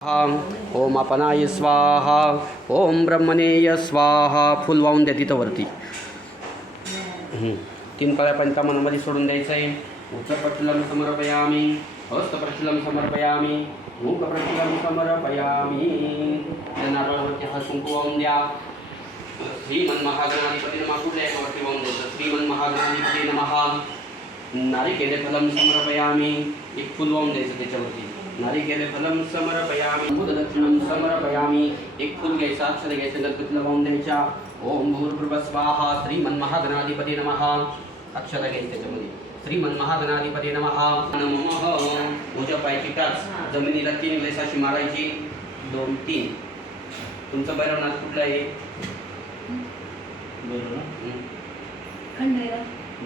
ओम अपनाय स्वाहा. ओम ब्रह्मणेय स्वाहा. फुल वाहून द्या तिथं वरती. 3 पाया पंचामनामध्ये सोडून द्यायचं आहे. उत्तरप्रचलम समर्पयामी, हस्तप्रचलम समर्पयामी, मुखप्रचलम समर्पयामी. नारळावरती हा कुंकू वाहून द्या. श्रीमन्महागणाधिपती नमः. कुठल्या एकावरती वाहून द्यायचं. श्रीमन्महागणाधिपती नमः. नारिकेले फलम समर्पयामी. एक फुल वाहून द्यायचं त्याच्यावरती. नारिकेले फलम समर्पयामी. बुधदक्षिणम समर्पयामी. एक फुल घ्यायचं, अक्षर घ्यायचं, गणपतीला वाहून द्यायच्या. ओम भूर्भुवः स्वाहा. श्रीमन्महागणाधिपती नमः. अक्षर घ्यायचं त्याच्यामध्ये. श्रीमन्महागणाधिपती नमः. नमः. उजव्या पायाची टाच जमिनीला 3 वेळेस अशी मारायची. 2 3. तुमचं भैरवनाथ कुठलं आहे?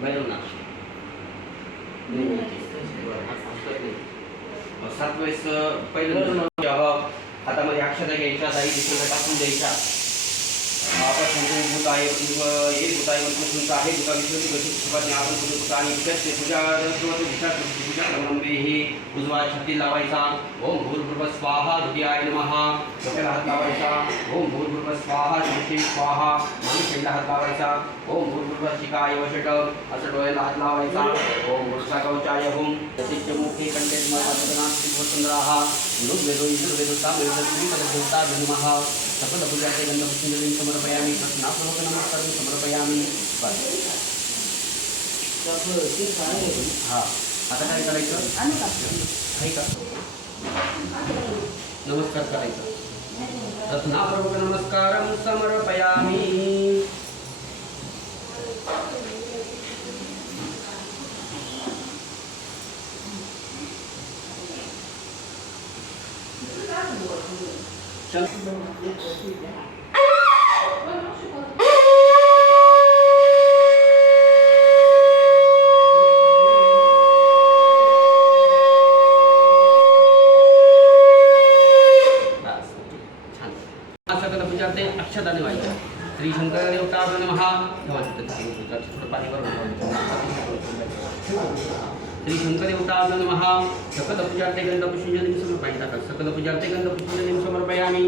भैरवनाथ. 7 वेळेस पहिलं हातामध्ये अक्षता घ्यायच्या, दाई दिशेला टाकून द्यायच्या. आपण भूत आहे, हे भूत आहे, भूत आहे, भूता विश्वती आपण भूत आणि पूजा पूजा क्रमांबे हे उजवा छत्ती लावायचा. ओम भूर्भुवः स्वाहा. हृदयाय नमः. डोक्याला हात लावायचा. ओम भूर्भुवः स्वाहा. शिरशी स्वाहा. मानसिकला हात लावायचा. ओम भूर्भुवः शिखाय वषट. असं डोळ्याला हात लावायचा. ओम वृषाकवचाय होम. तसेच मुखे कंठे सुंदराहा. ऋग्वेदो यजुर्वेदो सामवेदो श्रीपददेवता नमः. सकल पूजाते गंधपुष्पंजलिं समर्पयामि. कृष्णापूर्वक नमस्कारं समर्पयामि. हां, आता काय करायचं? ऐका, नमस्कार करायचा. कृष्णापूर्वक नमस्कारं समर्पयामि. सकल पूजाते अक्षदाने व्हायच्या. श्री शंकर देवता नमः. श्री शंकर देवता नमः. सकल पूजाते गंधपुष्पंजलिं समर्पयामि. सकल पूजाते गंधपुष्पंजलिं समर्पयामि.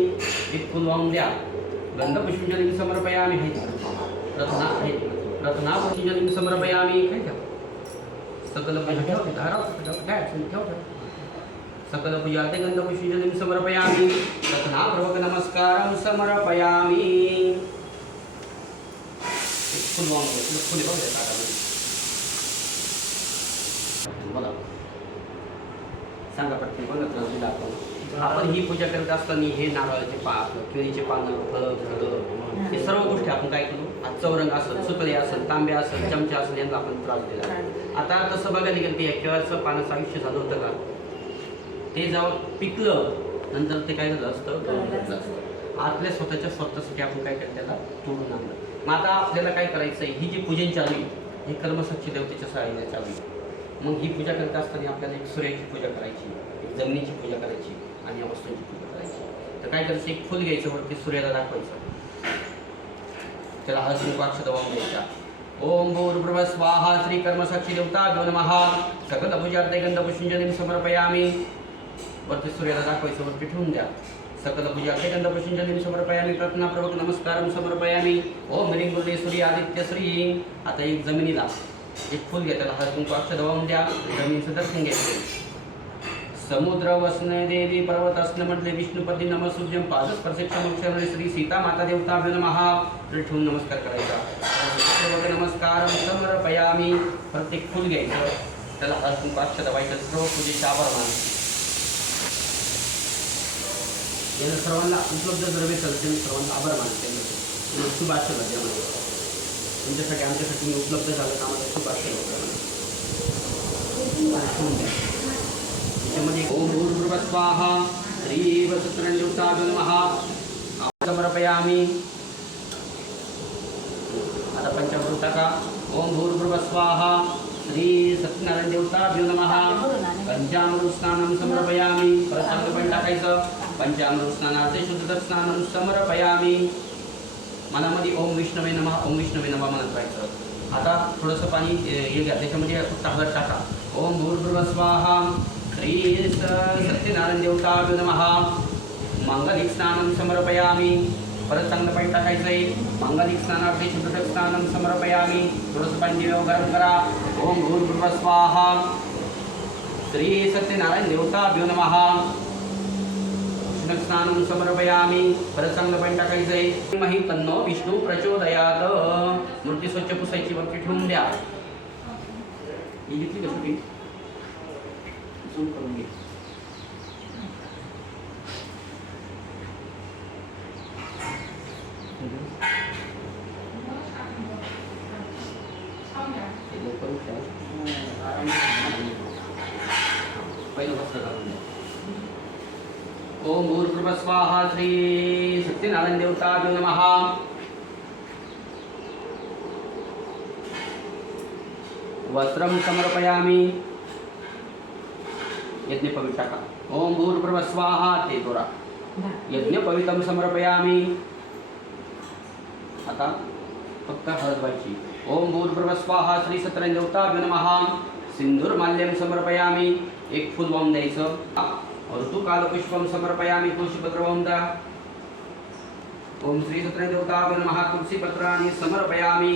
एक फुल वाहून द्या. गंधपुष्पंजलिं समर्पयामि. रत्ना पुष्पंजलिं समर्पयामि. सकल सकल पूजाते गंधपुष्पंजलिं समर्पयामि. रत्नापूर्वक नमस्कारं समर्पयामि. फुल वाहून द्या. फुल वाहून द्या. बोला, सांगा पटकन. बघत दिला आपण ही पूजा करत असताना हे नारळाचे पान, केळीचे पानं, फळं, झाडं, हे सर्व गोष्टी आपण काय करू? आज चौरंग असेल, सुतळे असेल, तांबे असेल, चमचे असेल, यांना आपण त्रास दिला. आता तसं बघायला गेलं ते केळाचं पानाचं आयुष्य झालं होतं का? ते जाऊन पिकलं नंतर ते काय झालं असतं? आपल्या स्वतःसाठी आपण काय करतो? त्याला तोडून आणलं. मग आता आपल्याला काय करायचं आहे? ही जी पूजन चालू आहे हे कर्मसाक्षी देवतेच्या सहाय्याने चालू आहे. मग ही पूजा करत असताना आपल्याला एक सूर्याची पूजा करायची, एक जमिनीची पूजा करायची आणि या वस्तूंची पूजा करायची. तर काय करायचं? एक फुल घ्यायचं, वरती सूर्याला दाखवायचं, त्याला हळद अक्षता वाहून द्यायच्या. ओम भूर्भुवः स्वाहा. श्री कर्मसाक्षी देवताभ्यो नमः. सकल पूजार्थे गंधपुष्पंजलिं समर्पयामि. वरती सूर्याला दाखवायचं, वरती ठेवून द्या. सकल पूजार्थे गंधपुष्पंजलिं समर्पयामि. प्रार्थनापूर्वक नमस्कारं समर्पयामि. ओम ह्रीं गुरुदेव सूर्य आदित्य श्री. आता एक जमिनीला एक फुल घ्या, त्याला हळद अक्षता वाहून द्या. जमिनीचं दर्शन घ्यायचं. समुद्र वसने देवी पर्वत असणे म्हटले विष्णुपदी नमसूर्यम पादस्पर्शेक्षम श्री सीता माता देवताभ्यो नमः. ठेवून नमस्कार करायचा. नमस्कार समर्पयामि. प्रत्येक फुल घ्यायचं, त्याला हळद अक्षता व्हायचं. सर्व पूजेचे आभार मानायचे. याला सर्वांना उपलब्ध द्रव्य चालते, सर्वांना आभार मानायचे. शुभ आशीर्वाद द्या. तुमच्यासाठी आमच्यासाठी उपलब्ध झालं तर आम्हाला शुभ आशीर्वाद. त्यामध्ये ओम भूर्भुवः स्वाहा. श्री वसुत्रंदेवताभ्यो नमः. समर्पयामि. आता पंचामृत टाका. ओम भूर्भुवः स्वाहा. श्री सत्यनारायण देवताभ्यो नमः. पंचामृत स्नानं समर्पयामि. परत पण टाकायचं. पंचामृत स्नानार्थे शुद्ध स्नानं समर्पयामि. मनामध्ये ओम विष्णवे नमः, ओम विष्णवे नमः म्हणत राहायचं. आता थोडंसं पाणी हे घ्या, त्याच्यामध्ये फक्त हळद टाका. ओम भूर्भुवः स्वाहा. श्री सत्यनारायण देवताभ्यो नमः. मांगलिक स्नानं समर्पयामी. परत चांगलं पाणी टाकायचंय. मांगलिक स्नानार्थी शुद्धटक स्नानं समर्पयामी. थोडंसं पाणी दिव्यावर गरम करा. ओम भूर्भुवः स्वाहा. श्री सत्यनारायण देवताभ्यो नमः. शुद्धटक स्नानं समर्पयामी. परत चांगलं पाणी टाकायचंय. मही तन्नो विष्णू प्रचोदयात. मूर्ती स्वच्छ पुसायची, वरती ठेवून द्या. ही घेतली का सुटी? झूम करून घे. ओम भूर्भुवः स्वाहा. श्री सत्यनारायण देवताभ्यो नमः. वस्त्रं समर्पयामी. यज्ञपवित्र टाका. ओम भूर्भुवः स्वाहा. ते तोरा. यज्ञपवित्रं समर्पयामी. आता फक्त हळद व्हायची. ओम भूर्भुवः स्वाहा. श्री सत्यनारायण देवताभ्यो नमः. सिंदूरमाल्यं समर्पयामी. एक फूल वाहून द्यायचं. ऋतुकालपुष्पं समर्पयामी. तुळशीपत्र वाहून द्या. ओम श्री सत्यनारायण देवताभ्यो नमः. तुळशीपत्राणि समर्पयामी.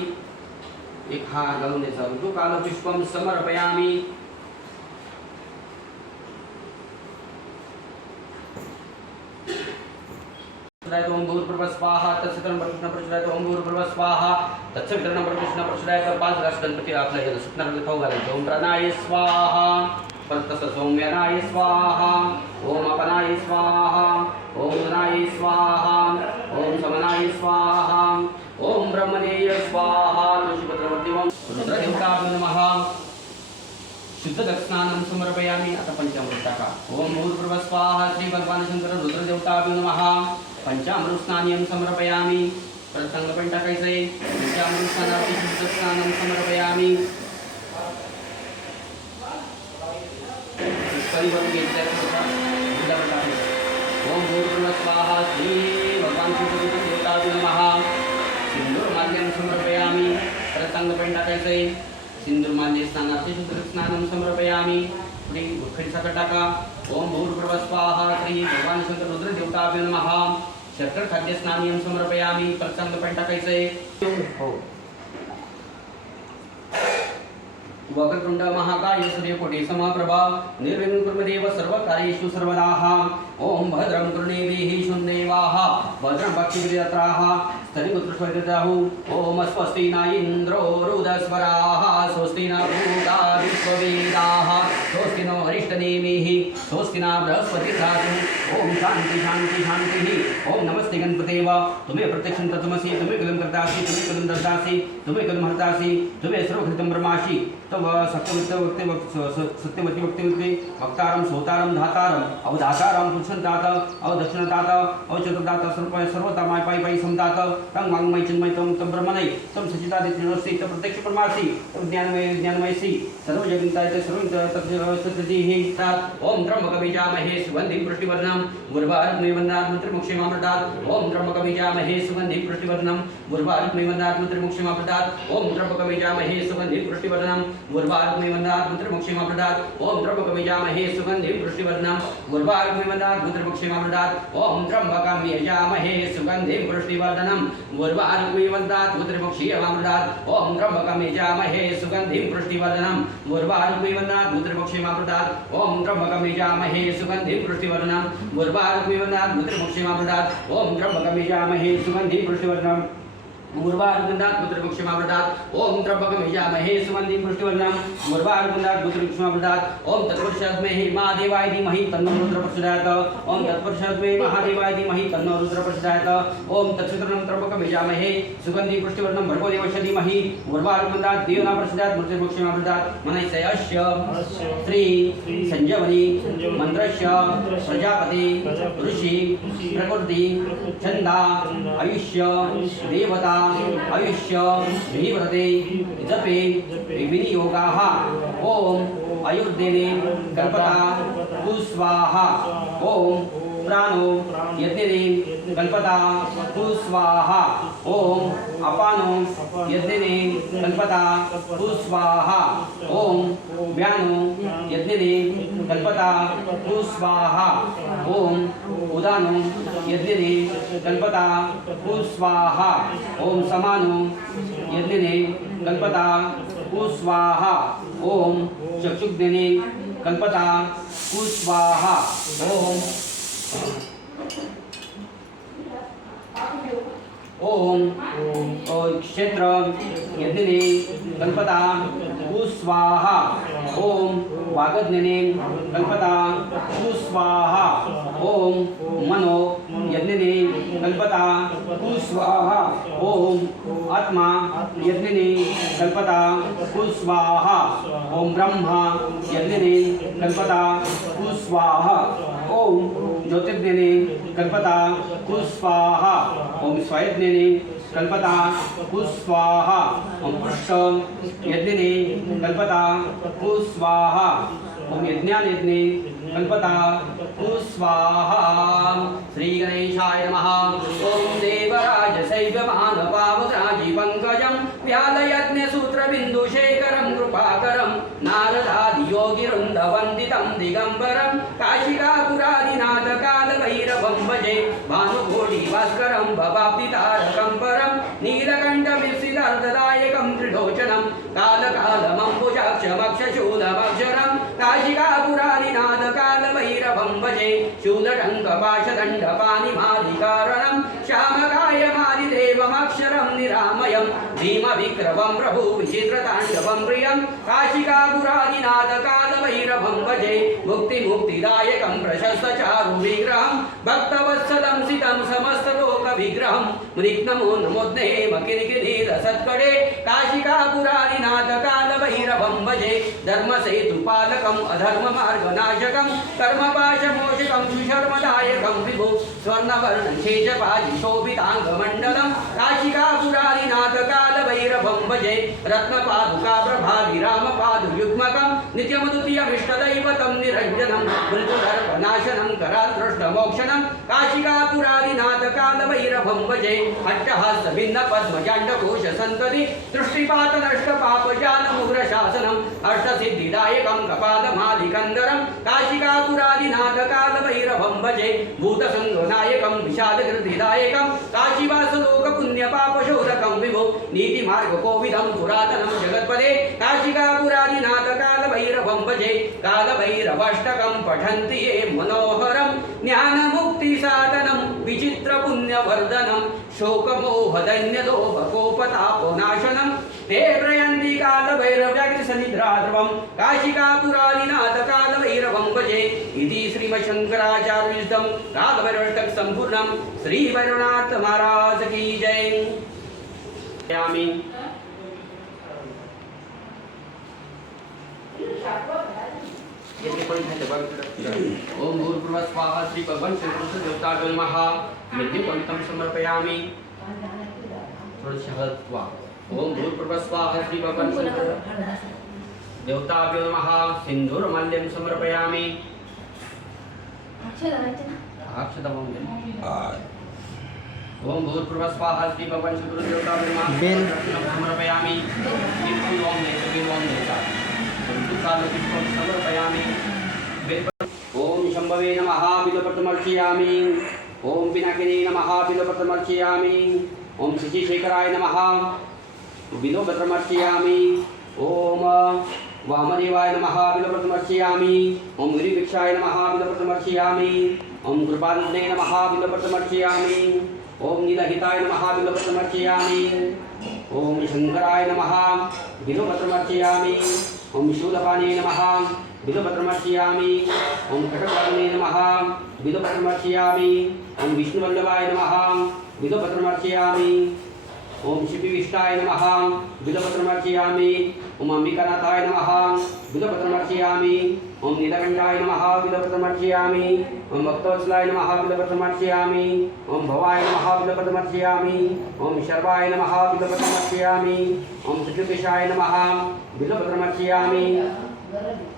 एक हार घालून द्यायचा. ऋतुकालपुष्पं समर्पयामी. ओम भूर्भुवः स्वाहा. तत्सवितुर्वरेण्यं भर्गो देवस्य ओम भूर्भुवः स्वाहा. तत्सवितुर्वरेण्यं भर्गो पाच गणपती आपल्या गेलं सत्यनारायण खाऊ घालायचं. ओम प्राणाय स्वाहा. परत तसंच ओम व्यानाय स्वाहा. ओम अपनाय स्वाहा. ओम धनाय स्वाहा. ओम समनाय स्वाहा. ओम ब्रह्मणेय स्वाहा. तुळशीपत्रवरती ओम रुद्रदेवताभ्यो नमः. शुद्धटक स्नानं समर्पयामी. आता पंचामृत टाका. ओम भूर्भुवः स्वाहा. श्री भगवान शंकर रुद्रदेवताभ्यो नमः. पंचामृत स्नानं समर्पयामी. परत चांगलं पण टाकायचंय. पंचामृत स्नानार्थी शुद्धटक स्नानं समर्पयामी. परिवर्तन ओम भूर्भुवः स्वाहा. श्री भगवान शंकर रुद्रदेवताभ्यो नमः. सिंदूरमाल्यं समर्पयामी. परत चांगलं पण टाकायचंय. सिंदूरमाल्य स्नानार्थी शुद्धटक स्नानं समर्पयामी. पुढे खडी साखर टाका. ओम भूर्भुवः स्वाहा. श्री भगवान शंकर रुद्रदेवताभ्यो नमः. शर्करा खाद्य स्नानं समर्पयामी. परत चांगलं पण टाकायचंय. हो. वक्रतुंड महाकाय सूर्यकोटि समप्रभा निर्विघ्नं कुरु देव सर्वकार्येषु सर्वदाः. ओम भद्रं कर्णेभिः शृण्वेवाः भद्रं पक्षिभिर्यत्राः स्तनिपुत्रस्वरिताहु. ओम स्वस्ति न इन्द्रो रुदस्वराः. स्वस्ति न भूता विश्ववेदाः. स्वस्ति नो अरिष्टनेमिः. स्वस्ति न बृहस्पतिर्धातु. ओम शांति शांति शांतिः. ओम नमस्ते गणपतेव. तुम्हें प्रत्यक्षं तत्त्वमसि. तुम्हें कलं कर्तासि. तुम्हें कलं दर्तासि. तुम्हें कलं हर्तासि. तुम्हें सर्वकृतं ब्रह्मासि. तव सत्यवती वक्ति वक्तारं सोतारं धातारं अवधातारं पुरुषंतात अवदक्षिणतात अवचतुर्दात सर्वता माय पाई पाई समतात तंग वांगमय चिन्मय तम ब्रह्मणय तम सचिदादित्यनोसि तम प्रत्यक्ष परमासि तम ज्ञानमयसि सर्व जगन्ताय सर्व सत्यतिहि तात. ओम त्र्यंबकबीजामहे सुगन्धिं पुष्टिवर्धनं गुरुवायुर्मे वन्दात् मंत्रमुक्षेमामृतात्. ओम त्र्यंबकबीजामहे सुगन्धिं पुष्टिवर्धनं गुरुवायुर्मे वन्दात् मंत्रमुक्षेमामृतात्. ओम त्र्यंबकबीजामहे सुगन्धिं पुष्टिवर्धनं गुरुवायुर्मे वन्दात् मंत्रमुक्षेमामृतात्. ओम त्र्यंबकबीजामहे सुगन्धिं पुष्टिवर्धनं गुरुवायुर्मे वन्दात् मंत्रमुक्षेमामृतात्. ओम त्र्यंबकबीजामहे सुगन्धिं पुष्टिवर्धनं गुरुवायुर्मे वन्दात् मंत्रमुक्षेमामृतात्. ओम त्र्यंबकबीजामहे सुगन्धिं पुष्टिवर्धनं गुरुवायुर्मे वन्दात् मंत्रमुक्षेमामृतात्. ओम त्र्यंबकबीजामहे सुगन्धिं पुष्टिवर्धनं गुरुवायुर्मे वन्दात् मंत्रमुक्षेमामृतात्. ओम त्र्यंबकबीजामहे सुगन्धिं पुष्टिवर्धनं गुरुवायुर्वन्दात् पुत्रमुक्षेमामृतात्. ओम त्र्यंबकबीजामहे सुगन्धिं पुष्टिवर्धनं गुरुवायुर्वन्दात् पुत्रमुक्षेमामृतात्. ओम तत्पुरुषात्महे महादेवाय धीमहि तन्नो रुद्रः प्रचोदयात्. ओम तत्पुरुषात्महे महादेवाय धीमहि तन्नो रुद्रः प्रचोदयात्. ओम तत्सवितुर्वरेण्यं त्र्यंबकबीजामहे सुगन्धिं पुष्टिवर्धनं भर्गो देवस्य धीमहि गुरुवायुर्वन्दात् देवना प्रचोदयात् पुत्रमुक्षेमामृतात्. मनस्य अस्य श्री संजीवनी मंत्रस्य प्रजापति ऋषि प्रकृति छंदा आयुष्य देवता आयुष्य विवर्धते जपे विनियोगाः. ओम आयुर्देने कल्पता कुस्वाहा. ओम प्राणो यज्ञने कल्पता स्वाहा ओम अपानो यज्ञने कल्पता स्वाहा ओम व्यानो यज्ञने कल्पता स्वाहा ओम उदानो यज्ञने कल्पता स्वाहा ओम समानो यज्ञने कल्पता स्वाहा ओम चक्षुग्ने कल्पता स्वाहा ओम क्षेत्र यज्ञने कल्पता स्वाहा ओम वागज्ञने कल्पता स्वाहा ओम मनो यज्ञने कल्पता स्वाहा ओम आत्मा यज्ञने कल्पता स्वाहा ओम ब्रह्मा यज्ञने कल्पता स्वाहा ओम ज्योतिर्ज्ञने कल्पता स्वाहा ओम स्वायज्ञने कल्पता स्वाहा ओम पृष्ठ यज्ञने कल्पता स्वाहा ओम यज्ञानयज्ञे कल्पता स्वाहा श्री गणेशाय नमः ओम देवराज शैवमानपावराजी पंकजं व्यालयज्ञ सूत्रबिंदु शेखरं कृपाकरं नारदादि योगिवृन्दवन्दितं दिगंबरं काशिकापुरादिनाथ कालभैरवं भजे भानुकोटि भास्करं भवाब्दितारकं परं नीलकण्ठमिश्रितार्थदायकं त्रिलोचनं कालकालमम्बुजाक्षमक्षशूलमक्षरं काशिकापुरादिनाथ कालभैरवं भजे शूलटङ्कपाशदण्डपाणिमादिकारणं श्यामकायमादिदेवमक्षरं निरामयं भीमविक्रमं प्रभु विचित्रताण्डवं प्रियं काशिकापुरादिनाथ कालभैरवं भजे मुक्तिदायकं प्रशस्तचारु विग्रहं भक्तवत्सलं सितं समस्तलोकविग्रहं मृग्नमो नमोद्नेम किरिकिरीरसत्कडे काशिकापुरादिनाथ कालभैरवं भजे धर्मसेतुपालकम् अधर्ममार्गनाशकं कर्मपाशमोषकं सुशर्मदायकं विभु स्वर्णवर्णशेषपादिशोभिताङ्गमण्डलं काशिकापुरादिनाथ कालभैरवं भजे रत्नपादुकाप्रभाभिरामपादुयुग्मकं नित्यमद्वितीयमिष्टदैवतं निरञ्जनं मृदुदर्पनाशनं करालदृष्टमोक्षणं काशिकापुरादिनाथ कालभैरवं भजे अट्टहस्तभिन्नपद्मजाण्डकोशसन्तति दृष्टिपातनष्टपापजालमुग्रशासनम् अष्टसिद्धिदायकं कपालमादिकन्दरं काशिकापुरादिनाथ कालभैरवं भजे भूतसङ्गनायकं विषादकृतिदायकं काशीवासलोकपुण्यपापशोधकं विभो नीतिमार्गकोविदं पुरातनं जगत्पदे काशिकापुरादिनाथ कालभैरवं भजे कालभैरवाष्टकं पठन्ति ये मनोहरं ज्ञानमुक्तिसाधनं विचित्रपुण्यवर्धनं शोकमोहदैन्यलोभकोपतापनाशनं ते प्रयन्ति कालभैरव्याघ्रसनिद्राध्रुवं काशिकापुरादिनाथ कालभैरवं भजे इति श्रीमच्छङ्कराचार्यविरचितं कालभैरवाष्टकं सम्पूर्णं श्रीभैरवनाथ महाराज की जय। ओम भूर्भुवः स्वाहा श्री भगवान श्री कृष्ण देवताभ्यो नमः यज्ञपवित्रं समर्पयामि थोड़ा ओम भूर्भुवः स्वाहा श्री भगवान श्री देवताभ्यो नमः सिंधूरमाल्यं समर्पयामि ओम भूर्भुवः स्वाहा श्री भगवान श्री गुरु देवताभ्यो नमः समर्पयामि समर्पयामि ओम शंभवे नमः बिल्वपत्रमर्चयामि ओम पिनाकिने नमः बिल्वपत्रमर्चयामि ओम शशिशेखराय नमः बिल्वपत्रमर्चयामि ओम वामदेवाय नमः बिल्वपत्रमर्चयामि ओम गिरिभिक्षाय नमः बिल्वपत्रमर्चयामि ओम कृपालुने नमः बिल्वपत्रमर्चयामि ओम नीलहिताय नमः बिल्वपत्रमर्चयामि ओम शंकराय नमः बिल्वपत्रमर्चयामि ओम शूलपाणे नमः बिल्वपत्रमर्चयामि ओम कटकालने नमः बिल्वपत्रमर्चयामि ओम विष्णुवल्लभाय नमः बिल्वपत्रमर्चयामि ओम शिपिविष्टाय नमः बिल्वपत्रमर्चयामि ओम अंबिकानाथाय नमः बिल्वपत्रमर्चयामि ओम नीलकंठाय नमः बिल्वपत्रमर्चयामि ओम भक्तवत्सलाय नमः बिल्वपत्रमर्चयामि ओम भवाय नमः बिल्वपत्रमर्चयामि ओम शर्वाय नमः बिल्वपत्रमर्चयामि ओम श्रीकृपेशाय नमः बिल्वपत्रमर्चयामि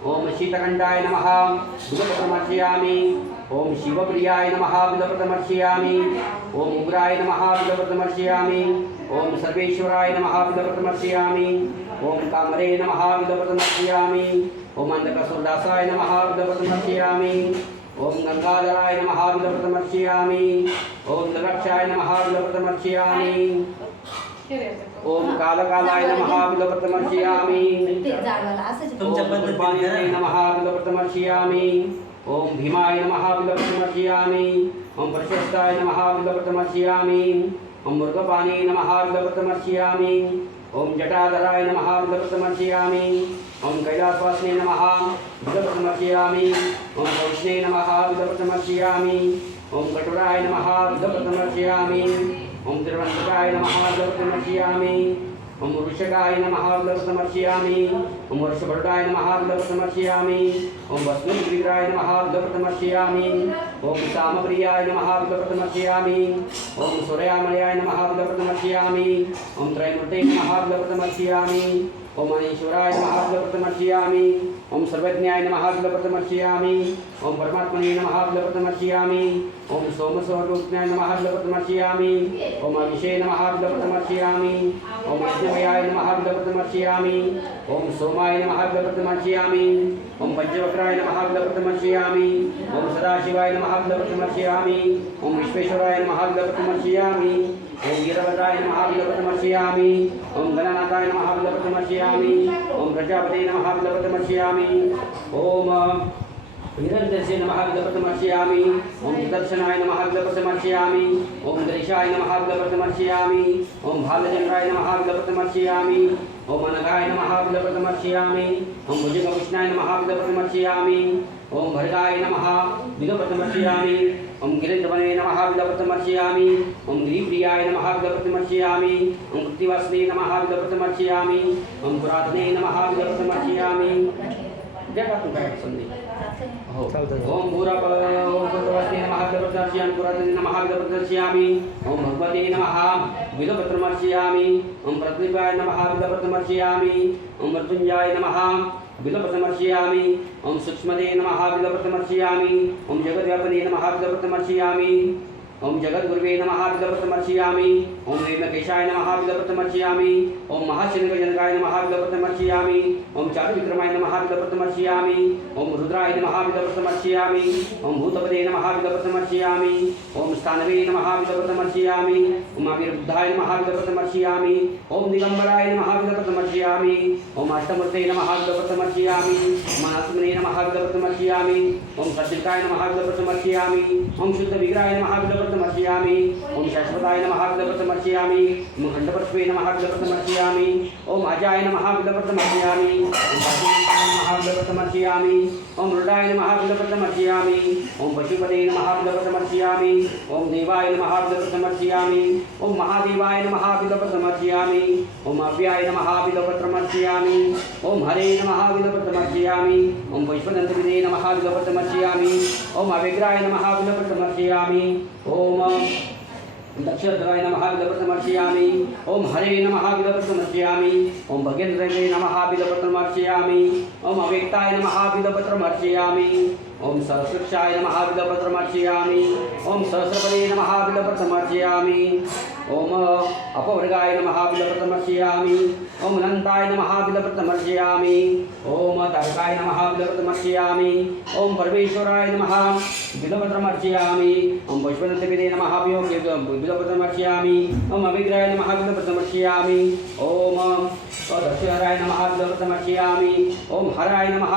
ओम शीतकंठाय नमः बिल्वपत्रमर्चयामि ओम शिवप्रियाय नमः बिल्वपत्रमर्चयामि। ओम उग्राय नमः बिल्वपत्रमर्चयामि। ओम सर्वेश्वराय नमः बिल्वपत्रमर्चयामि। ओम कामरे नमः बिल्वपत्रमर्चयामि। ओम अंधकसूरदासाय नमः बिल्वपत्रमर्चयामि। ओम गंगाधराय नमः बिल्वपत्रमर्चयामि। ओम दरक्षाय नमः बिल्वपत्रमर्चयामि। ओम कालकालाय नमः बिल्वपत्रमर्चयामि। तुमच्या ओम पद्धतीने कुर्बानीय नमः बिल्वपत्रमर्चयामि। ओम भीमाय नमः बिल्वपत्रमर्चयामि। ओम प्रशस्ताय नमः बिल्वपत्रमर्चयामि। ओम मृगपाणे नमः बिल्वपत्रमर्चयामि। ओम जटाधराय नमः बिल्वपत्रमर्चयामि। ओम कैलासवासिने नमः बिल्वपत्रमर्चयामि। ओम वैष्णे नमः बिल्वपत्रमर्चयामि। ओम कटुराय नमः बिल्वपत्रमर्चयामि। ओम तिरुवंतकाय नमः बिल्वपत्रमर्चयामि। ओम वृषकाय नमः बिल्वपत्रमर्चयामि। ओम वर्षभरुडाय नमः बिल्वपत्रमर्चयामि। ओम भस्मविग्रहाय नमः बिल्वपत्रमर्चयामि। ओम सामप्रियाय नमः बिल्वपत्रमर्चयामि। ओम सूर्यामयाय नमः बिल्वपत्रमर्चयामि। ओम त्रैमूर्ते नमः बिल्वपत्रमर्चयामि। ओम अनीश्वराय नमः बिल्वपत्रमर्चयामि। ओम सर्वज्ञाय नमः बिल्वपत्रमर्चयामि। ओम परमात्मने नमः बिल्वपत्रमर्चयामि। ओम सोमस्वरूपिणे नमः बिल्वपत्रमर्चयामि। ओम अभिषे नमः बिल्वपत्रमर्चयामि। ओम यज्ञमयाय नमः बिल्वपत्रमर्चयामि। ओम सोमाय नमः बिल्वपत्रमर्चयामि। ओम पंचवक्राय नमः बिल्वपत्रमर्चयामि। ओम सदाशिवाय नमः बिल्वपत्रमर्चयामि। ओम विश्वेश्वराय नमः बिल्वपत्रमर्चयामि। ओम वीरभद्राय नमः बिल्वपत्रमर्चयामि। ओम गणनाथाय नमः बिल्वपत्रमर्चयामि। ओम प्रजापते नमः बिल्वपत्रमर्चयामि। ओम हिरण्यस्य नमः बिल्वपत्रमर्चयामि। ओम सुदर्शनाय नमः बिल्वपत्रमर्चयामि। ओम गणेशाय नमः बिल्वपत्रमर्चयामि। ओम भालचंद्राय नमः बिल्वपत्रमर्चयामि। ओम अनघाय नमः बिल्वपत्रमर्चयामि। ओम भुजगभूषणाय नमः बिल्वपत्रमर्चयामि। ओम भर्गाय नमः बिल्वपत्रमर्चयामि। ओम गिरिन्द्रवने नमः बिल्वपत्रमर्चयामि। ओम गिरिप्रियाय नमः बिल्वपत्रमर्चयामि। ओम कृत्तिवासने नमः बिल्वपत्रमर्चयामि। ओम पुरातने नमः बिल्वपत्रमर्चयामि। जय पातु काय संधी हो ओम भूरापवस्ते नमः बिल्वपत्रमर्चयामि। पुरातने नमः बिल्वपत्रमर्चयामि। ओम भगवते नमः बिल्वपत्रमर्चयामि। ओम प्रतिभाय नमः बिल्वपत्रमर्चयामि। ओम मृत्युंजयाय नमः बिल्वपत्रमर्चयामि। ओम सूक्ष्मदे नमः बिल्वपत्रमर्चयामि। ओम जगद्व्यापने नमः बिल्वपत्रमर्चयामि। ओम जगद्गुरुवे नमः बिल्वपत्रमर्चयामि। ओम हेमकेशाय नमः बिल्वपत्रमर्चयामि। ओम महाशनकजनकाय नमः बिल्वपत्रमर्चयामि। ओम चारुविक्रमाय नमः बिल्वपत्रमर्चयामि। ओम रुद्राय नमः बिल्वपत्रमर्चयामि। ओम भूतपदे नमः बिल्वपत्रमर्चयामि। ओम स्थानवे नमः बिल्वपत्रमर्चयामि। ओम अविर्बुद्धाय नमः बिल्वपत्रमर्चयामि। ओम दिगंबराय नमः बिल्वपत्रमर्चयामि। ओम अष्टमूर्ते नमः बिल्वपत्रमर्चयामि। ओम अनात्मने नमः बिल्वपत्रमर्चयामि। ओम सच्चिदाय नमः बिल्वपत्रमर्चयामि। ओम शुद्ध विग्रहाय नमः बिल्वपत्रमर्चयामि। ओम शाश्वताय नमः बिल्वपत्रमर्चयामि। ओम खंडपरस्वे नमः बिल्वपत्रमर्चयामि। ओम अजाय नमः बिल्वपत्रमर्चयामि। ओम पार्थिवाय नमः बिल्वपत्रमर्चयामि। ओम मृडाय नमः बिल्वपत्रमर्चयामि। ओम पशुपते नमः बिल्वपत्रमर्चयामि। ओम देवाय नमः बिल्वपत्रमर्चयामि। ओम महादेवाय नमः बिल्वपत्रमर्चयामि। ओम अव्याय नमः बिल्वपत्रमर्चयामि। ओम हरे नमः बिल्वपत्रमर्चयामि। ओम वैश्वदन्तविदे नमः बिल्वपत्रमर्चयामि। ओम अव्यग्राय नमः बिल्वपत्रमर्चयामि। ओम दक्षिणध्रुवाय नमः बिल्वपत्रमर्चयामि। ओम हरे नमः बिल्वपत्रमर्चयामि। ओम भगेन्द्रवे नमः बिल्वपत्रमर्चयामि। ओम अव्यक्ताय नमः बिल्वपत्रमर्चयामि। ओम सहस्रक्षाय नमः बिल्वपत्रमर्चयामि। ओम सहस्रपदे नमः बिल्वपत्रमर्चयामि। ओम अपवर्गाय नमः बिल्वपत्रमर्चयामि। ओम अनंताय नमः बिल्वपत्रमर्चयामि। ओम तारकाय नमः बिल्वपत्रमर्चयामि। ओम परमेश्वराय नमः बिल्वपत्रमर्चयामि। ओम वैश्वदन्तविदे नमः बिल्वपत्रमर्चयामि। ओम अविग्रहाय नमः बिल्वपत्रमर्चयामि। ओम दक्षिणाय नमः बिल्वपत्रमर्चयामि। ओम हराय नमः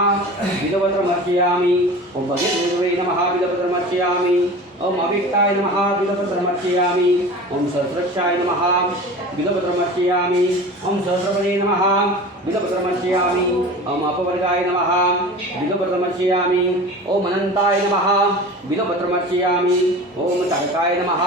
बिल्वपत्रमर्चयामि। ओम भगेन्द्रवे नमः बिल्वपत्रमर्चयामि। ओम अव्यक्ताय नमः बिल्वपत्रमर्चयामि। ओम सहस्रक्षाय नमः बिल्वपत्रमर्चयामि। ओम सहस्रपदे नमः बिल्वपत्रमर्चयामि। ओम अपवर्गाय नमः बिल्वपत्रमर्चयामि। ओम अनंताय नमः बिल्वपत्रमर्चयामि। ओम तारकाय नमः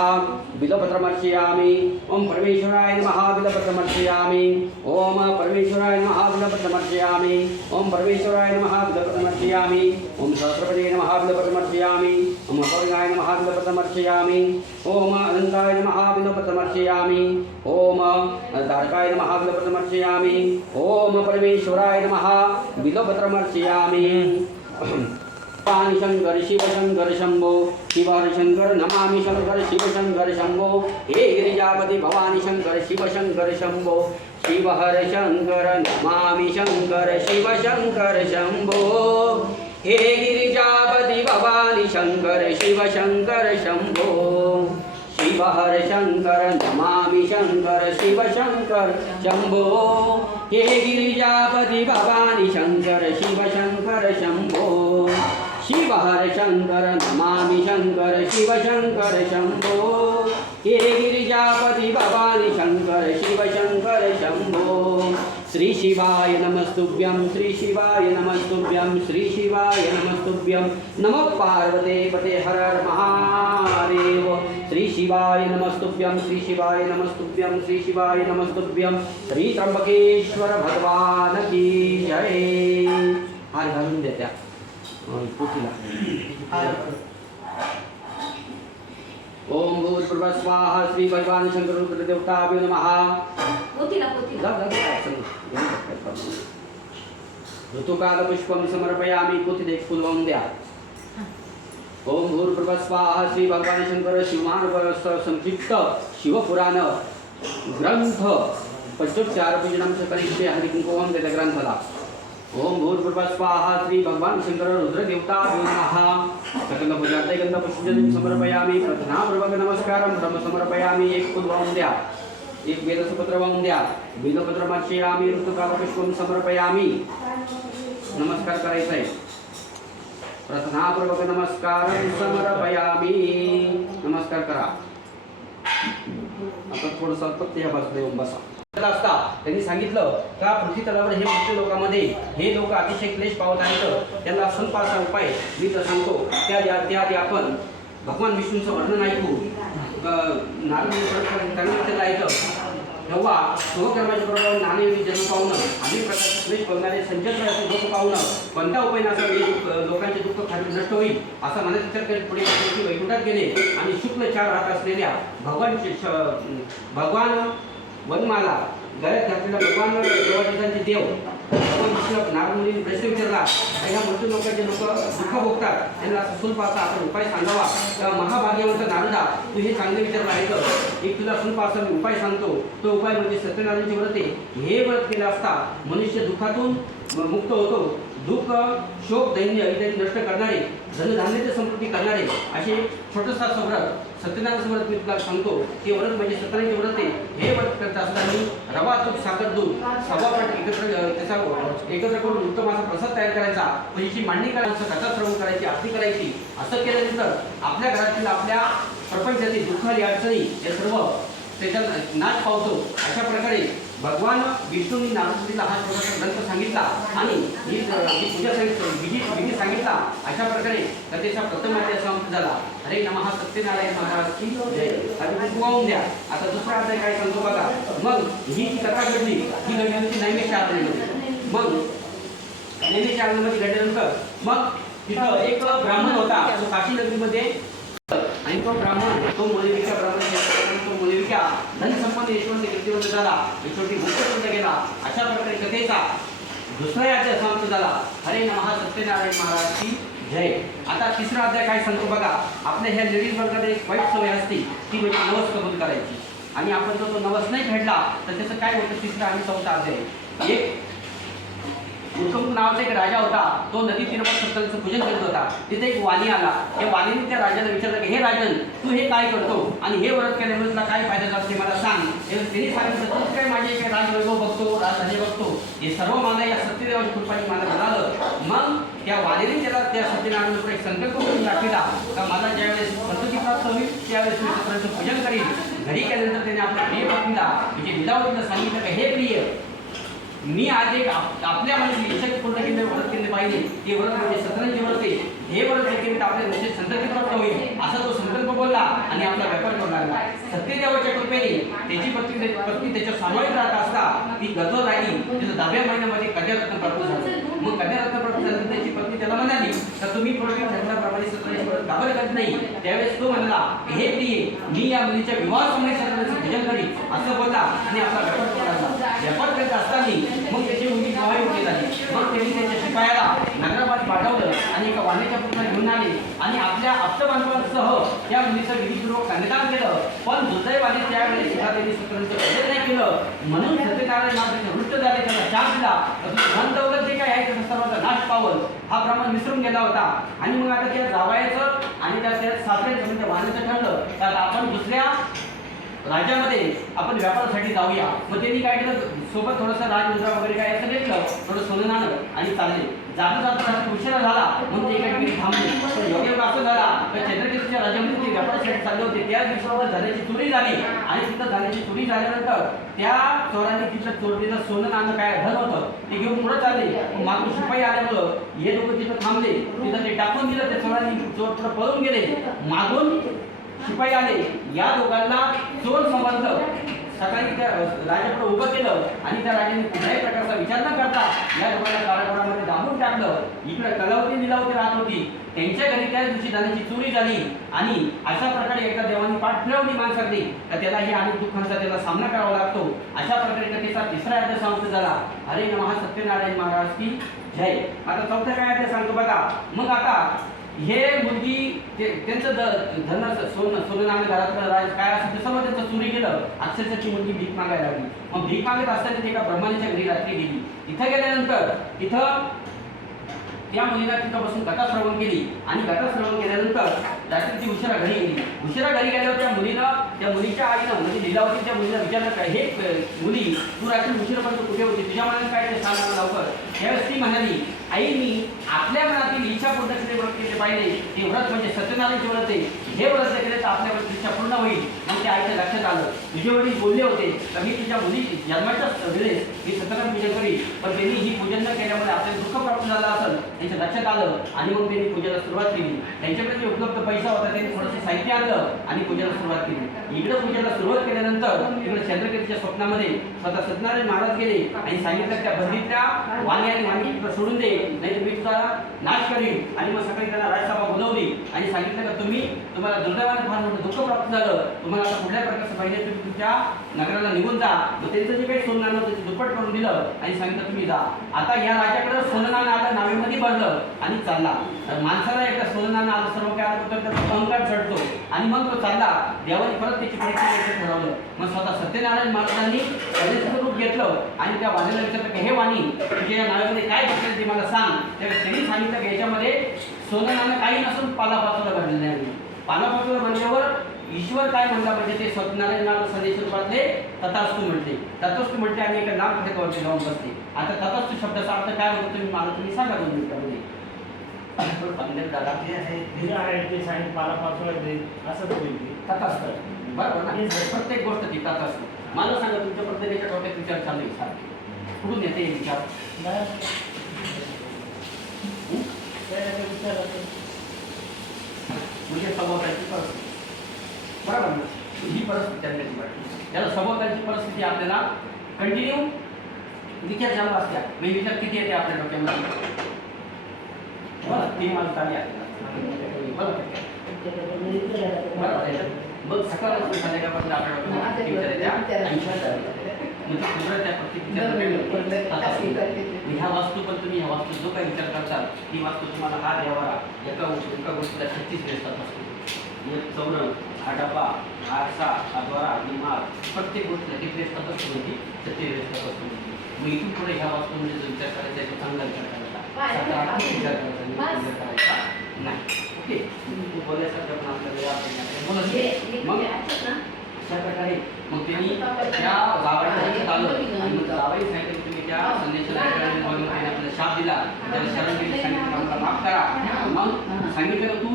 बिल्वपत्रमर्चयामि। ओम परमेश्वराय नमः बिल्वपत्रमर्चयामि। ओम परमेश्वराय नमः बिल्वपत्रमर्चयामि। ओम परमेश्वराय नमः बिल्वपत्रमर्चयामि। ओम सहस्रपदे नमः बिल्वपत्रमर्चयामि। ओम अपवर्गाय नमः बिल्वपत्रमर्चयामि। ओम अनंताय नमः बिल्वपत्रमर्चयामि। ओम तारकाय नमः बिल्वपत्रमर्चयामि। ओम परमेश्वराय नमः बिल्वपत्रमर्चयामि। भवानी शंकर शिव शंकर शंभो शिव हर शंकर नमामि शंकर शिव शंकर शंभो हे गिरिजापति भवानी शंकर शिव शंकर शंभो शिव हर शंकर नमामि शंकर शिव शंकर शंभो हे गिरिजापति भवानी शंकर शिव शंकर शंभो शिव हर शंकर नमामि शंकर शिव शंकर शंभो हे गिरिजापति भवानी शंकर शिव शंकर शंभो शिव हर शंकर नमामि शंकर शिव शंकर शंभो हे गिरिजापति भवानी शंकर शिव शंकर शंभो श्री शिवाय नमस्तुभ्यं श्री शिवाय नमस्तुभ्यं श्री शिवाय नमस्तुभ्यं नमः पार्वते पते हर हर महादेव श्री शिवाय नमस्तुभ्यं श्री शिवाय नमस्तुभ्यं श्री शिवाय नमस्तुभ्यं श्री त्र्यंबकेश्वर भगवान की जय हार घालून द्या त्या पोथीला ओम भूर्भुवः स्वाहा श्री भगवान शंकर रुद्र देवताभ्यो नमः पोथीला ऋतुकाल पुष्पम समर्पयामि पोथी एक फुल वाहून द्या ओम भूर्भुवः स्वाहा श्री भगवान शंकर शिवमान संक्षिप्त शिवपुराण ग्रंथ पंचोपचार पूजनम करिष्ये हरिकुंकु वाहून द्या ग्रंथाला ओम भूर्भुवः स्वाहा श्री भगवान शंकर रुद्र देवताभ्यो नमः सकल पूजार्थे गंध पुष्पजल समर्पयामि प्रथनापूर्वक नमस्कारम ब्रह्म समर्पयामि एक फुल वाहून द्या एक वेदसुपत्र वाहून द्या बिल्वपत्र मार्चयामि ऋतुकाल पुष्पम समर्पयामि नमस्कार करायचा आहे प्रथनापूर्वक नमस्कार समर्पयामि नमस्कार करा आता थोडंसं अल्पत्य ह्या बाजूला येऊन बसा असता त्यांनी सांगितलं का पृथ्वी तलावर हे मृत्यू लोकामध्ये हे लोक अतिशय क्लेश पावत आहेत त्यांना संपाचा उपाय मी तर सांगतो त्याआधी आपण भगवान विष्णूंचं वर्णन ऐकू त्यांना ऐकलं तेव्हा शुभकर्माच्या बरोबर नाणेयोगी जन्म पावणं अनेक प्रकारचे क्लेश पडणारे संचत्र दुःख पावणं कोणत्या उपायनाचा लोकांचे दुःख खाली नष्ट होईल असा मनात विचार करीत पुढे वैकुंठात गेले आणि शुक्ल चार हात असलेल्या भगवान वनमाला गळ्यात घातलेला भगवान देवाचे देव भगवान विष्णू नारदमुनींनी प्रश्न विचारला ह्या मृत्यू लोकांचे लोक दुःख भोगतात त्यांना सुलपाचा आपण उपाय सांगावा तेव्हा महाभाग्यवंत नारदा तू हे चांगले विचारलं आहे एक तुला सुलपाचा मी उपाय सांगतो तो उपाय म्हणजे सत्यनारायणचे व्रत आहे हे व्रत केलं असता मनुष्य दुःखातून मुक्त होतो दुःख शोक दैन्य इत्यादी नष्ट करणारे धनधान्याची संपत्ती करणारे असे छोटंसं असं व्रत सत्यनारायण व्रत मी तुला सांगतो ते व्रत म्हणजे सत्यनारायणचे व्रत आहे हे व्रत करत असताना रवा तूप साखर दूध सव्वा पट एकत्र करून उत्तम असा प्रसाद तयार करायचा म्हणजे मांडणी करायचं कथा श्रवण करायची आरती करायची असं केल्यानंतर आपल्या घरातील आपल्या प्रपंचातील दुःखाली अडचणी या सर्व त्याचा नाश पावतो अशा प्रकारे भगवान विष्णूंनी नारदमुनीला हा छोटासा ग्रंथ सांगितला आणि ही पूजा विधी सांगितला अशा प्रकारे कथेचा प्रथम अध्याय समाप्त झाला हरे नमः सत्यनारायण महाराज की जय हरिकुंकू वाहून द्या आता दुसरा अध्याय काय सांगतो बघा मग ही कथा घडली ही घडल्यानंतर नैमिषच्या आरतीमध्ये मग नैमिषच्या आरतीमध्ये घडल्यानंतर मग तिथं एक ब्राह्मण होता तो काशी नगरीमध्ये आणि तो ब्राह्मण तो मुलविका ब्राह्मण तो मुलविका धनसंपन्न यशवंत कीर्तिवंत झाला शेवटी मुक्तवंत गेला अशा प्रकारे कथेचा दुसरा अध्याय समाप्त झाला हरे नमः सत्यनारायण महाराज की जय आता तिसरा अध्याय काय सांगतो बघा आपल्या ह्या लेडीज वर्गात एक वाईट सवय असते ती म्हणजे नवस कबूल करायची आणि आपण जर तो नवस नाही घडला तर त्याचं काय होतं तिसरा आणि चौथा अध्याय एक उत्तम नावाचा एक राजा होता तो नदी तीरावर सत्याचं पूजन करत होता तिथे एक वाणी आला त्या वाणीने त्या राजाला विचारलं की हे राजन तू हे काय करतो आणि हे व्रत केल्यामुळे तुला काय फायदा झाला ते मला सांग त्यांनी सांगितलं तूच काय माझे काय राजवैभव बघतो राजधानी बघतो हे सर्व मला या सत्यदेवाच्या कृपाने मला मिळालं मग त्या वाणीने त्याला त्या सत्यनारायणावर एक संकल्प करून दाखविला का मला ज्यावेळेस संतती प्राप्त होईल त्यावेळेस मी सत्याचं पूजन करीन घरी केल्यानंतर त्याने आपल्या प्रिय पत्नीला म्हणजे लीलावतीला सांगितलं की हे प्रिय मी आज एक आपल्या मनाची इच्छा पूर्ण केले व्रत केले पाहिजे ते व्रत म्हणजे सत्यनारायणचे व्रत आहे हे व्रत केले तर आपल्या म्हणजे संतती प्राप्त होईल असा तो संकल्प बोलला आणि आपला व्यापार करू लागला सत्यदेवाच्या कृपेने त्याची पत्नी त्याच्या सामायिक राहत असता ती गजर राहिली तिला 10व्या महिन्यामध्ये कन्यारत्न प्राप्त झालं मग कन्यारत्न प्राप्त झाल्यानंतर त्याची पत्नी त्याला म्हणाली तर तुम्ही पूर्वी ठरल्याप्रमाणे सत्यनारायणचे व्रत का बरं करत नाही त्यावेळेस तो म्हणाला हे प्रिय मी या मुलीच्या विवाह समय सगळ्यांचं पूजन करीन असं बोलला आणि आपला व्यापार करायचा. व्यापार करत असताना मग त्याची मुलगी गवाही उभी झाली. मग त्यांनी त्याच्या शिपायाला नगराबाद पाठवलं आणि एका वाण्याच्या पुत्राला घेऊन आले आणि आपल्या आप्तबांधवांसह त्या मुलीचं विधीपूर्वक कन्यादान केलं. पण दुर्दैवाने त्यावेळेस सुद्धा त्यांनी सूत्रांचं पूजन नाही केलं. म्हणून सत्यनारायण महाराज रुष्ट झाले, त्याला शाप दिला. धन दौलत जे काय आहे त्याचा सर्वांचा नाश पावल हा ब्राह्मण विसरून गेला होता. आणि मग आता त्या जावयाचं आणि त्या सासऱ्याचं म्हणजे वाण्याचं ठरलं त्यात आपण दुसऱ्या राज्यामध्ये आपण व्यापारासाठी जाऊया. मग त्यांनी काय केलं, सोबत थोडंसं राजमुद्रा वगैरे काय असं घेतलं, थोडं सोनं नाणं आणि चालले. जाता जाता रात्री उशिरा झाला म्हणून ते एका ठिकाणी थांबले. पण योग्य असं झाला तर चंद्रकेतूच्या राज्यामध्ये ते व्यापारासाठी चालले होते. त्याच दिवसावर झाल्याची चोरी झाली आणि तिथं झाल्याची चोरी झाल्यानंतर त्या चोरांनी तिथं चोरलेलं सोनं नाणं काय धन होतं ते घेऊन पुढे चालले. मागून शिपाई आल्यामुळं हे लोक तिथं थांबले. तिथं ते टाकून दिलं. त्या चोरांनी चोर पुढे पळून गेले. मागून शिपाई आले. या दोघांना चोर समजलं. सकाळी त्या राजापुढे उभं केलं आणि त्या राजाने कुठल्याही प्रकारचा विचार न करता या दोघांना कारागृहामध्ये दाबून टाकलं. इकडे कलावती लीलावती राहत होती. त्यांच्या घरी त्याच दिवशी धान्याची चोरी झाली आणि अशा प्रकारे एकदा देवानी पाठ फिरवली माणसाकडे तर त्यालाही अनेक दुःखांचा त्याला सामना करावा लागतो. अशा प्रकारे कथेचा तिसरा अध्याय समाप्त झाला. हरे नमः सत्यनारायण महाराज की जय. आता चौथा काय अध्याय सांगतो बघा. मग आता हे मुलगी त्यांचं सोनं नाणं घरातलं काय असं ते सर्व त्यांचं चोरी केलं. अक्षरशः ती मुलगी भीक मागायला लागली. मग भीक मागत असताना ती एका ब्राह्मणाच्या घरी रात्री गेली. तिथं गेल्यानंतर तिथं त्या मुलीला तिथं बसून कथाश्रवण केली आणि कथाश्रवण केल्यानंतर रात्री ती उशिरा घरी गेली. उशिरा घरी गेल्यावर त्या मुलीच्या आईनं म्हणजे लीलावतीच्या मुलीला विचारलं काय, हे मुली तू रात्री उशिरापर्यंत कुठे होती, तुझ्या मनात काय ते सांग मला लवकर. त्यावेळेस ती म्हणाली, आई मी आपल्या मनातील इच्छा पूर्ण केले व्रत केले पाहिजे. ते व्रत म्हणजे सत्यनारायणचे व्रत आहे. हे व्रत केले तर आपल्या इच्छा पूर्ण होईल. मग त्या आईच्या लक्षात आलं. तुझे वडील बोलले होते तर मी तुझ्या मुली जन्माच्या वेळेस मी सत्यनारायण पूजन करीन, पण त्यांनी ही पूजन न केल्यामुळे आपल्याला दुःख प्राप्त झालं असेल त्यांच्या लक्षात आलं आणि मग त्यांनी पूजेला सुरुवात केली. त्यांच्याकडे जे उपलब्ध पैसा होता त्यांनी थोडंसं साहित्य आणलं आणि पूजेला सुरुवात केली. इकडे पूजेला सुरुवात केल्यानंतर इकडे चंद्रकेतूच्या स्वप्नामध्ये स्वतः सत्यनारायण महाराज गेले आणि सांगितलं त्या बंदीतल्या वाणी आणि वाणी सोडून दे, नाही तर मी तुझा नाश करीन. आणि मग सकाळी त्यांना राजसभा बोलवली आणि सांगितलं का तुम्हाला दुर्दैवाने फार मोठं दुःख प्राप्त झालं, तुम्हाला आता कुठल्या प्रकारचं पाहिजे तुम्ही तुमच्या नगराला निघून जा. मग त्यांचं जे काही सोनं नाणं होतं ते दुप्पट करून दिलं आणि सांगितलं तुम्ही जा. आता या राजाकडे सोनं नाणं आलं, नावेमध्ये भरलं आणि चालला. माणसाला एकदा सोनं नाणं आलं सर्व काय आलं तर त्याचा अहंकार चढतो आणि मग तो चालला. देवाने परत त्याची परीक्षा घ्यायचं ठरवलं. मग स्वतः सत्यनारायण महाराजांनी गणेशाचं रूप घेतलं आणि त्या वाणीला विचारलं की हे वाणी तुझ्या या नावामध्ये काय घेतलं ते मला सांग. त्यावेळेस त्यांनी सांगितलं की याच्यामध्ये सोनं नाणं काही नसून पालापाचोला घडलेलं आहे. पालापाचोला म्हणल्यावर ईश्वर काय म्हणला म्हणजे ते सत्यनारायण नारायण संदेश रूपातले तथास्तु म्हटले. तथास्तु म्हटले आणि एका नाम खात्यावरती जाऊन बसते. आता तथास्तु शब्दाचा अर्थ काय होतो तुम्ही सांगा 2 मिनिटामध्ये. दादा जे आहे ते सांगितलं पालापाचोळा असं तथास्तु बरोबर ना. प्रत्येक गोष्ट ती तथास्तु. मला सांगा तुमच्या प्रत्येकाच्या डोक्यात विचार चालू आहे सारखे कुठून येते हे विचार? म्हणजे सभोवताची परिस्थिती बरोबर ना. ही परिस्थिती त्यांनी वाटली. त्याला सभोवताची परिस्थिती आपल्याला कंटिन्यू विचार चालू असत्या. म्हणजे विचार किती येते आपल्या डोक्यामध्ये बरं 3 माणसं आली बरोबर. मग सकाळ संध्याकाळपासून आपल्या विचार येत्या 80 ह्या वास्तू पण तुम्ही ह्या वास्तू जो काही विचार करता ती वास्तू तुम्हाला हा द्यावा. एका गोष्टीला 36 वेळेस असतो. एक चौरंग, हा डबा, हा आरसा, हा द्वारा, ही माल, प्रत्येक गोष्टीला किती वेळेस असतो म्हणजे 36 वेळेस असतो. मग इथून पुढे ह्या वास्तूमध्ये जो विचार करायचा आहे तो चांगला विचार करायचा, सकारात्मक विचार करायचा नाही. ओके बोलायसाठी पण आपल्याला मग अशा प्रकारे मग त्यांनी त्या गावाच्या आलं आणि मग गावाही सांगितलं तुम्ही त्या संदेशाला आपल्याला शाप दिला, त्याला शरण केली, सांगितलं आम्हाला माफ करा. मग सांगितलं का तू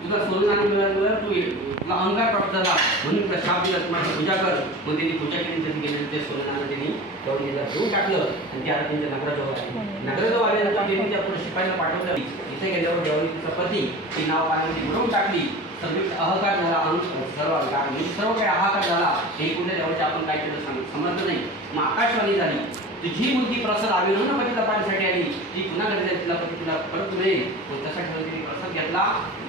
तुझा सोनं नाणं मिळाल्यावर तुला अहंकार प्राप्त झाला म्हणून तुला शाप दिला, तुम्हाला पूजा कर. मग त्यांनी पूजा केली. त्यांनी गेले ते सोनं नाणं त्यांनी घेऊन टाकलं आणि ते आता त्यांच्या नगराजवळ आले. नगराजवळ आल्यानंतर त्यांनी त्या पुढे शिपाईला पाठवलं. इथे गेल्यावर देवानी तिचं पती ती नाव पाण्यामध्ये बुडवून टाकली. सगळी अहंकार झाला, सर्व काही अहंकार झाला. हे कुठल्या देवाचे आपण काय केलं समजलं नाही. मग आकाशवाणी झाली. तुझी मुलगी प्रसाद आविरून पतीला पाण्यासाठी आली, ती पुन्हा घरी जाईल, तिला पती तुला परत मिळेल. तसा ठेवून तिने प्रसाद घेतला,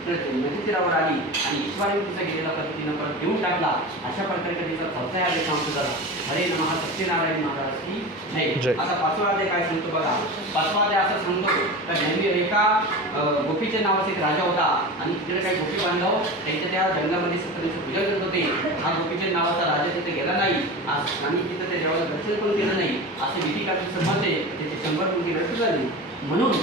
नदी तीरावर आली आणि ईश्वराने तिचा गेलेला पती तिनं परत घेऊन टाकला. अशा प्रकारे कधीचा चौथा अध्याय सांगतो झाला. हरे नमः सत्यनारायण महाराज की जय. आता पाचवा अध्याय काय सांगतो बघा. पाचवा अध्याय असं सांगतो तर नेहमी एका गोपीच्या नावाचा एक राजा होता आणि तिकडे काही गोपी बांधव त्यांच्या त्या जंगलामध्ये सत्तरीचं पूजा करत होते. हा गोपीच्या नावाचा राजा तिथे गेला नाही आणि तिथं त्या देवाला दर्शन पण केलं नाही असे विधी काळाचं मत आहे. त्याचे 100 कोटी रद्द झाले. म्हणून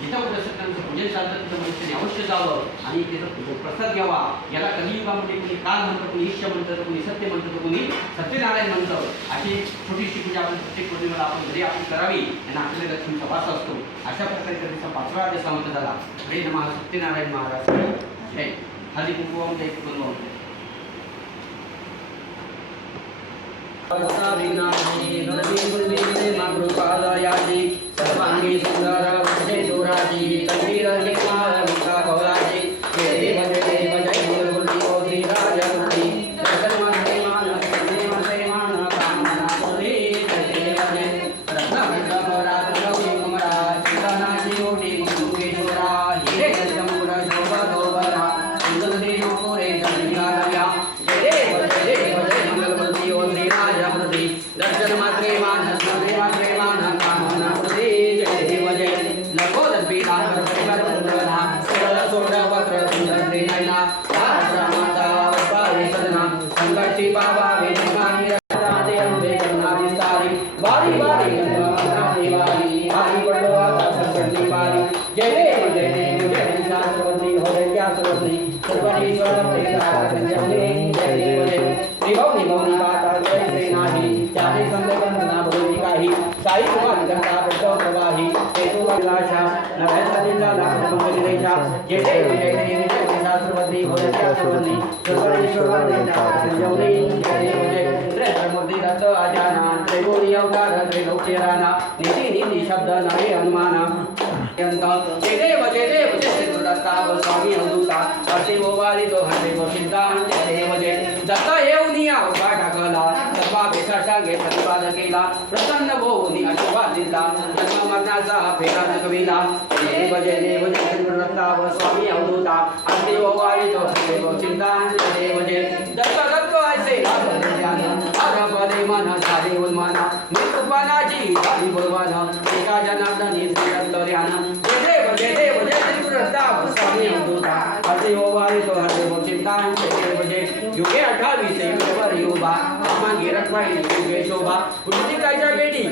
जिथं कुठं सत्याचं पूजन चालतं तिथं मनुष्याने अवश्य जावं आणि त्याचा प्रसाद घ्यावा. याला कलियुगामध्ये कोणी काल म्हणतं, कोणी ईश्वर म्हणतं, कोणी सत्य म्हणतं, कोणी सत्यनारायण म्हणतं. अशी छोटीशी पूजा आपण प्रत्येक पौर्णिमेला आपण घरी आपण करावी आणि आपल्याला लक्ष्मीचा वास असतो. अशा प्रकारे कधीचा पाचवा अध्याय समाप्त झाला. हरे नमः सत्यनारायण महाराज जय. हरी कुंकुम जय कुंकुम. सर्वांगी सुंदर जय दोराजी कंदीर निर्मालिका गौराजी जय देव जय गुरुजी ओधी राजगुरुजी धर्माचे मान प्रेमाचे मान कामना पुरी जय देव जय रत्नभद्रा रत्नगौरी कुमरा चिंतनाची ओटी मुंगेश्वरा हिरे जमुरा शोभा दोबरा सुंदरी नोरे जनिगारया जय देव जय मंगलमूर्ती ओधी राजगुरुजी दर्शन मात्रे मान प्रेमाचे मान कामना पुरी जय देव जय नकोदर पीठा परिवार वंदना सरळ सोडा वक्र सुंदर नयना रामाचा वपारी सदना संकटी बाबा वेदिकानी राधे अंबे करुणा विस्तारी बारी बारी गंगावती बारी बारी बडवा संकटी बारी जय देव जय शास्त्रवती होरे शास्त्रवती सर्वईश्वर प्रेता संजनी जय देव जय निभवनी भवनी बाता जय सेनाही चाहे संगना भगवती काही साई कुमार गंगा प्रभो प्रवाही केतु विलासा नभेसा दिला लाख मंगली रेषा जय देव जय शास्त्रवती होरे शास्त्रवती सर्वईश्वर प्रेता संजनी जय देव जय त्रिमूर्ति दत्त आजाना त्रिभुवनी अवतार त्रिलोक्य राणा निधि निधि शब्द नामे हनुमाना जय देव जय दत्ता स्वामी अवधूता अति ओवारी तो हरे वो चिंता जय देव जय दत्ता येऊनिया उभा टाकला सर्वा बेसाटांगे प्रतिपाद केला प्रसन्न होऊनी आशीर्वाद दिला जन्म मरणाचा फेरा नकविला जय देव जय दत्ता स्वामी अवधूता अति ओवारी तो हरे वो चिंता जय देव जय दत्ता दत्त ऐसे आरपदे मन सारे उन्माना मृत्युपानाची सारी बलवाना एका जनार्दनी श्रीरत्तर्याना जय देव जय दत्ता स्वामी अवधूता अति ओवारी तो हरे वो चिंता जय देव जय युगे 28 युगवर युवा मागे रखवाई युगे शोभा पुण्यकाच्या बेटी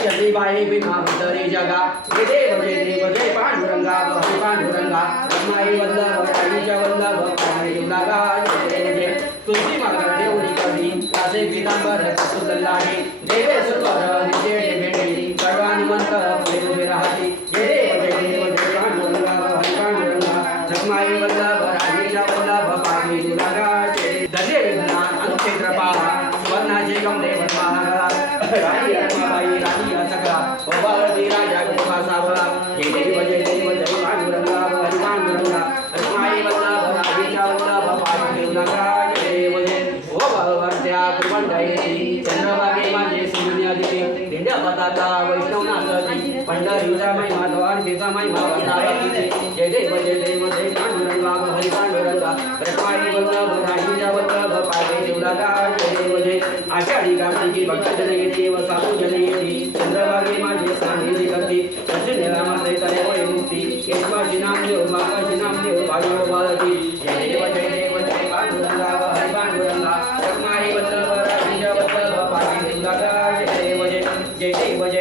जय बाई भीमावतरी जगा जय देव जय पांडुरंगा हरी पांडुरंगा रमाई वल्लभ काळीच्या वल्लभ काळी लागा जय देव जय तुलसी मार्ग देवनी कधी कासे पीतांबर सुदल्लाही देवे सुरवर निजे भेटी सर्वानुमंत पुढे उभे राहती जय देव जय पांडुरंगा हरी पांडुरंगा रमाई वल्लभ काळीच्या वल्लभ काळी लागा दजे विघ्ना अनुक्षेत्रपाला स्वर्णाचे गमले वनमाला राणी रमाबाई राणी असकला ओबावती राजा गोपा सावळा जय देव पांडुरंगा हरी पांडुरंगा रमाई वल्लभ राणीच्या वल्लभ पाळी लागा जय देव जय ओबावत्या कुंडयती चंद्रभागे माझे सूर्यादिती दिंड्या पताका वैष्णवनाथी पंढरीचा महिमा द्वारकेचा महिमा वंदावती जय देव जय पांडुरंगा हरी पांडुरंगा रमाई वल्लभ राणीच्या वल्लभ पाळी लागा जय देव जय आषाढी कार्तिकी भक्तजन येती व साधू जन येती चंद्रभागे माझे सानिधी करती दर्शन रामाचे तरे वय मुक्ती केशवाची नाम देव माकाशी नाम देव भागव भारती जय देव जय पांडुरंगा हरी पांडुरंगा रमाई वल्लभ राणीच्या वल्लभ पाळी लागा जय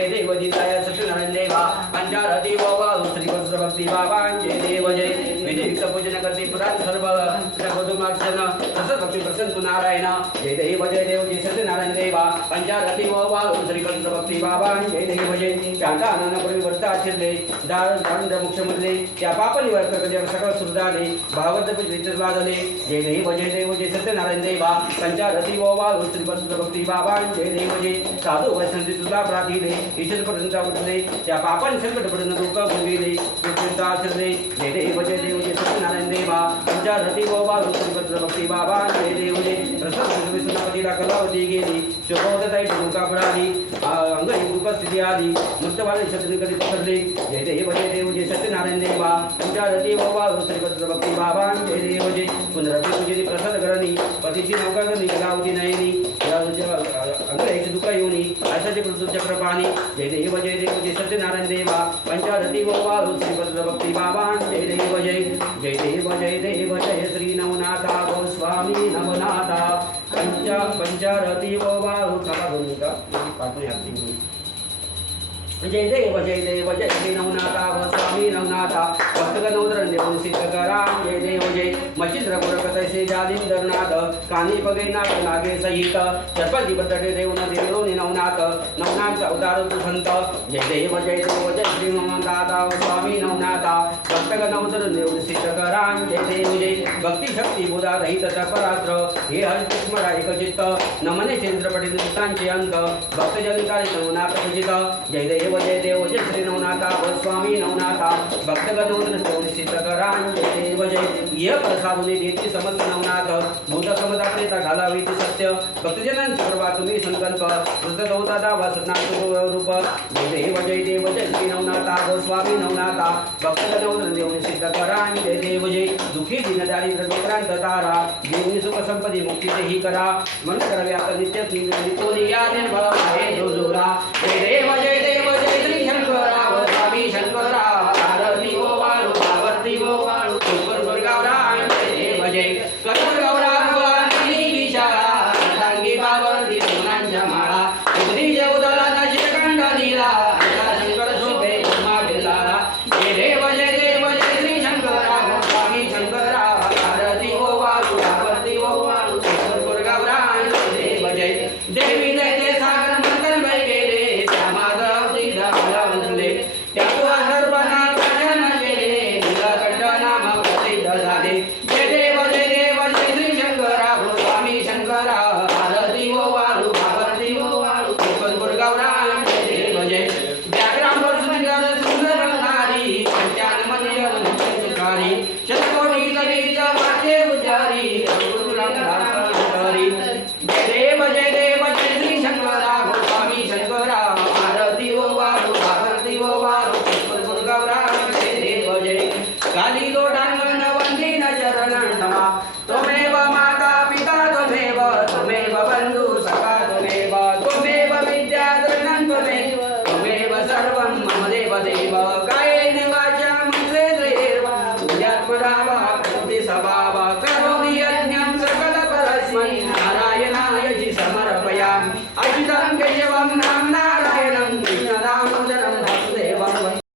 देव दिताय सत्यनारायण देवा पंचारती बाबा श्री कृष्ण भक्ती बाबा जय देव जय विधिक्त पूजन करते पुराण सर्व सर्वधुमार्चन तसंच भक्ती प्रसन्न नारायण जय देव जय सत्यनारायण देवा पंचारती बाबा श्री कृष्ण भक्ती बाबा जय देव जय शांतानन परिवर्ता आचरले दारुंद्र मुक्षमधले त्या पाप निवर्त कधी सकळ सुरदाले भागवत विचित्र वादले जय देव जय सत्यनारायण देवा पंचारती बाबा श्री कृष्ण भक्ती बाबा जय देव जय साधू वैष्णवी तुला प्रार्थीले ईश्वर पर्यंत उठले त्या पापान संकट पडून दुःख भोगिले विचित्र आचरले जय देव जय सत्यनारायण देवा पंचारती बाबा श्री कृष्ण भक्ती बाबा भगवान जय देव जय प्रसन्न विष्णुपतीला कलावती गेली शोभवताई टुका पडाली अंगणी उपस्थिती आली मुक्तवाले छत्री कधी पसरले जय देव जय सत्यनारायण देवा तुमच्या रती बाबा श्रीपत्र भक्ती बाबा जय देव जय पुनरती पूजेची प्रसाद करणी पतीची नौका करणी कलावती नयनी अंगणीची दुका येऊनी आशाचे चक्र पाणी जय देव सत्यनारायण देवा पंचारती बाबा श्रीपत्र भक्ती बाबा जय देव जय श्री नवनाथा गोस्वामी नवनाथा पंचारती बाबा जय देव जय श्री नवनाथा गोस्वामी नवनाथा भक्तगणोदर देव सिद्धकरा जय देव जय मचिंद्र गुरकतसे जालिंदरनाथ कानी पगैनाथ लागे सहित चरपती बदडे देव न देवलोनी नवनाथ नवनाथ अवतार संत जय देव जय श्री नवनाथा गोस्वामी नवनाथा भक्तगणोदर देव सिद्धकरा जय देव जय भक्ती शक्ती बोधा रहित तपरात्र हे हरित स्मरा एक चित्त नमने चंद्रपटी दुतांचे अंत भक्तजनकारी नवनाथ पूजित जय देव जय श्री नवनाथा गोस्वामी नवनाथा भक्तगणोदर देव सिद्धकरा जय देव जय ये प्रसादुने देती समस्त नवनाथ भूत समता प्रेता घालावी ती सत्य भक्तजनांची कृपा तुम्ही संकल्प वृद्धगौतादा वसनाथ रूप जय देव जय श्री नवनाथा गोस्वामी नवनाथा भक्तगणोदर देव सिद्धकरा जय देव जय दुखी दीनदारी प्रविक्रांत तारा देवनी सुख संपदी मुक्ती ही करा मन करावे आता नित्य निकोनी या निर्मळ आहे जो जोरा जय देव जय श्री शंकरा गोस्वामी शंकरा आरती ओ वाळू आवर्ती ओ वाळू सुपर गुरगावरा जय देव जय गुरगावरा भवानी विशाला सांगी बावर्ती सोनांच्या माळा उदी जवदला नशील कंडलीला शंकर शोभे उमा बिल्लाला जय देव जय श्री शंकरा गोस्वामी शंकरा आरती ओ वाळू आवर्ती ओ वाळू सुपर गुरगावरा जय देव जय देवी जय सागर मंथन वै गेले त्यातुआ सर्वांना प्रजन केले नीलकंठ नाम प्रसिद्ध झाले जय देव जय श्री शंकरा गोस्वामी शंकरा आरती ओ वाळू आरती ओ वाळू कोकण गुरगावरा जय देव जय व्याघ्राम सुंदर नारी पंचान मंदिर मुक्तकारी शतकोटी कवीच्या वाचे उजारी गुरु रामदास हरी जय देव श्री शंकरा गोस्वामी शंकरा आरती ओ वाळू आरती ओ वाळू कोकण गुरगावरा जय देव जय काली लोटांगण वंदीन चरण नमा त्वमेव माता पिता त्वमेव बंधु सखा त्वमेव विद्या द्रविणं त्वमेव सर्वं मम देव